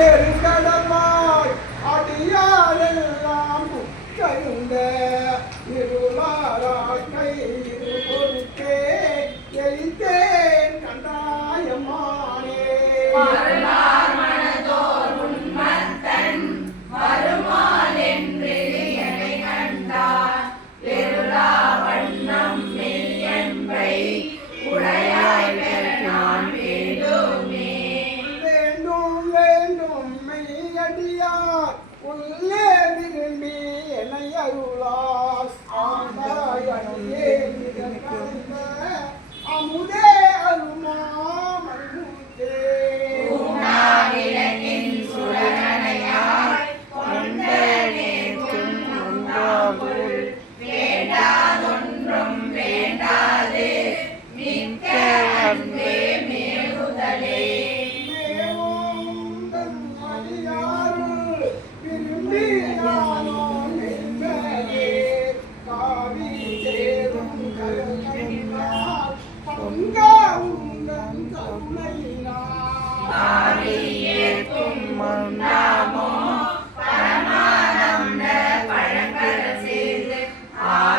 There is God Almighty.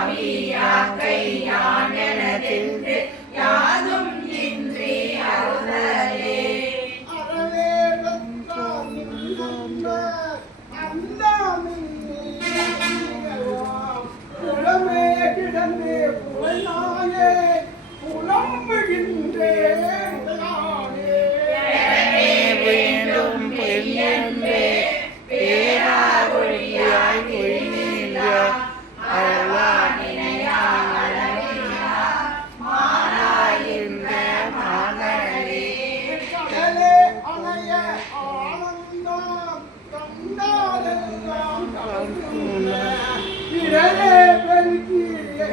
Amin.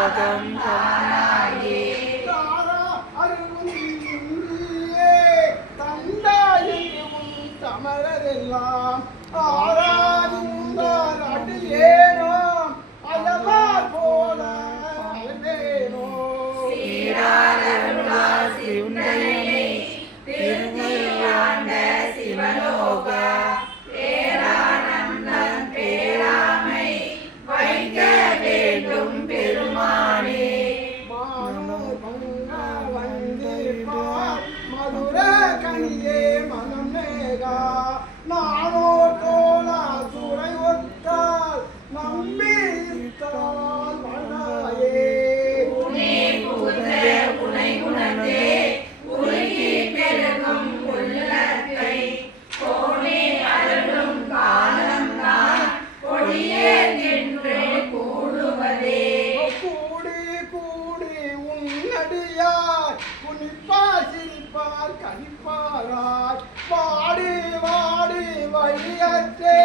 லோகம் சமமாகி தண்டாய் தமரதெல்லாம் ஆரா மயிலே மனம் மேகா. நானோ கோலா துறை ஒட்டால் நம்பி கூடி கூடி உன்னடியார் குனிப்பார் கணிப்பார் கணிப்பாராய் வாடி வாடி வழியற்றே.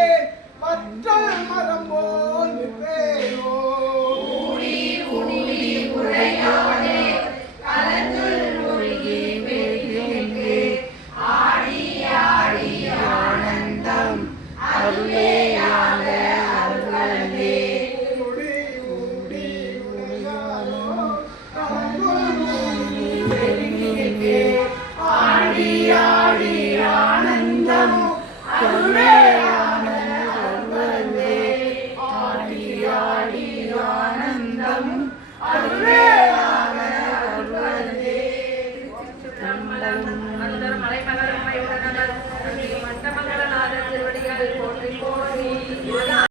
மற்ற மர Okay.